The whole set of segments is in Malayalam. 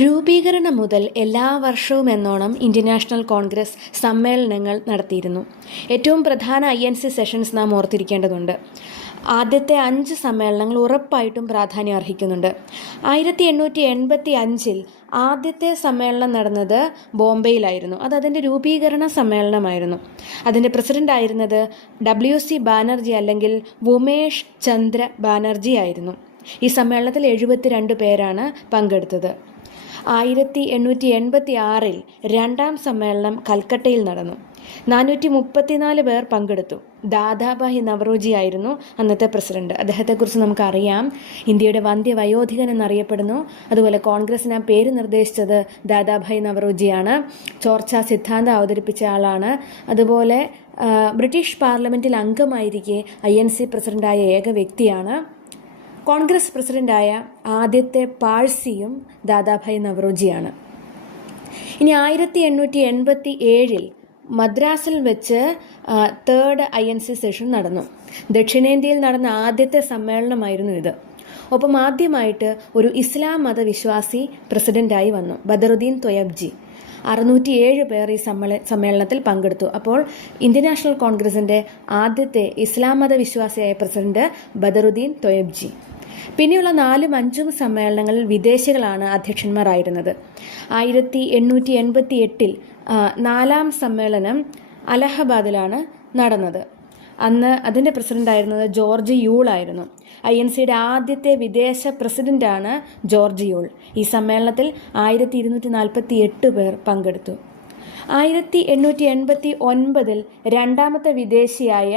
രൂപീകരണം മുതൽ എല്ലാ വർഷവും എന്നോണം ഇന്ത്യൻ നാഷണൽ കോൺഗ്രസ് സമ്മേളനങ്ങൾ നടത്തിയിരുന്നു. ഏറ്റവും പ്രധാന INC സെഷൻസ് നാം ഓർത്തിരിക്കേണ്ടതുണ്ട്. ആദ്യത്തെ 5 സമ്മേളനങ്ങൾ ഉറപ്പായിട്ടും പ്രാധാന്യം അർഹിക്കുന്നുണ്ട്. 1885 ആദ്യത്തെ സമ്മേളനം നടന്നത് ബോംബെയിലായിരുന്നു. അത് അതിൻ്റെ രൂപീകരണ സമ്മേളനമായിരുന്നു. അതിൻ്റെ പ്രസിഡന്റ് ആയിരുന്നത് WC ബാനർജി അല്ലെങ്കിൽ വുമേഷ് ചന്ദ്ര ബാനർജി ആയിരുന്നു. ഈ സമ്മേളനത്തിൽ 72 പേരാണ് പങ്കെടുത്തത്. 1886 രണ്ടാം സമ്മേളനം കൽക്കട്ടയിൽ നടന്നു. 434 പേർ പങ്കെടുത്തു. ദാദാഭായ് നവറോജി ആയിരുന്നു അന്നത്തെ പ്രസിഡന്റ്. അദ്ദേഹത്തെക്കുറിച്ച് നമുക്കറിയാം. ഇന്ത്യയുടെ വന്ധ്യവയോധികൻ എന്നറിയപ്പെടുന്നു. അതുപോലെ കോൺഗ്രസിന് ആ പേര് നിർദ്ദേശിച്ചത് ദാദാഭായ് നവറോജിയാണ്. ചോർച്ചാ സിദ്ധാന്തം അവതരിപ്പിച്ച ആളാണ്. അതുപോലെ ബ്രിട്ടീഷ് പാർലമെൻറ്റിൽ അംഗമായിരിക്കെ INC പ്രസിഡന്റായ ഏക വ്യക്തിയാണ്. കോൺഗ്രസ് പ്രസിഡന്റായ ആദ്യത്തെ പാഴ്സിയും ദാദാഭായ് നവറോജിയാണ്. ഇനി 1887 മദ്രാസിൽ വെച്ച് തേർഡ് INC സെഷൻ നടന്നു. ദക്ഷിണേന്ത്യയിൽ നടന്ന ആദ്യത്തെ സമ്മേളനമായിരുന്നു ഇത്. ഒപ്പം ആദ്യമായിട്ട് ഒരു ഇസ്ലാം മതവിശ്വാസി പ്രസിഡന്റായി വന്നു, ബദറുദ്ദീൻ ത്വയബ്ജി. 607 പേർ ഈ സമ്മേളനത്തിൽ പങ്കെടുത്തു. അപ്പോൾ ഇന്ത്യൻ നാഷണൽ കോൺഗ്രസിൻ്റെ ആദ്യത്തെ ഇസ്ലാം മതവിശ്വാസിയായ പ്രസിഡന്റ് ബദറുദ്ദീൻ ത്വയബ്ജി. പിന്നെയുള്ള 4ഉം 5ഉം സമ്മേളനങ്ങളിൽ വിദേശികളാണ് അധ്യക്ഷന്മാരായിരുന്നത്. 1888 4ാം സമ്മേളനം അലഹബാദിലാണ് നടന്നത്. അന്ന് അതിൻ്റെ പ്രസിഡന്റായിരുന്നത് ജോർജ് യൂൾ ആയിരുന്നു. INCയുടെ ആദ്യത്തെ വിദേശ പ്രസിഡന്റാണ് ജോർജ് യൂൾ. ഈ സമ്മേളനത്തിൽ 1248 പേർ പങ്കെടുത്തു. 1889 രണ്ടാമത്തെ വിദേശിയായ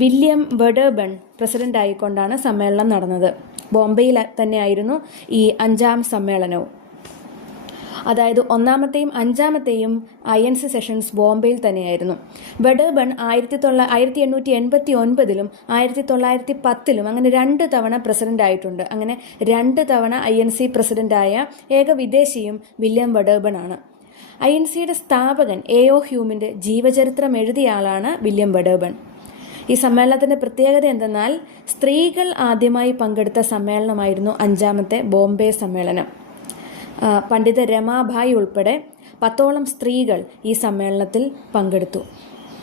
വില്യം വെഡർബൺ പ്രസിഡന്റായിക്കൊണ്ടാണ് സമ്മേളനം നടന്നത്. ബോംബെയിൽ തന്നെയായിരുന്നു ഈ 5ാം സമ്മേളനവും. അതായത് 1ാമത്തെയും 5ാമത്തെയും INC സെഷൻസ് ബോംബെയിൽ തന്നെയായിരുന്നു. വെഡർബൺ 1889 1910 അങ്ങനെ 2 തവണ പ്രസിഡന്റ് ആയിട്ടുണ്ട്. അങ്ങനെ 2 തവണ INC പ്രസിഡന്റായ ഏക വിദേശിയും വില്യം വെഡർബൺ ആണ്. INCയുടെ സ്ഥാപകൻ AO ഹ്യൂമിൻ്റെ ജീവചരിത്രം എഴുതിയ ആളാണ് വില്യം വെഡർബൺ. ഈ സമ്മേളനത്തിൻ്റെ പ്രത്യേകത എന്തെന്നാൽ സ്ത്രീകൾ ആദ്യമായി പങ്കെടുത്ത സമ്മേളനമായിരുന്നു 5ാമത്തെ ബോംബെ സമ്മേളനം. പണ്ഡിത രമാഭായ് ഉൾപ്പെടെ 10ഓളം സ്ത്രീകൾ ഈ സമ്മേളനത്തിൽ പങ്കെടുത്തു.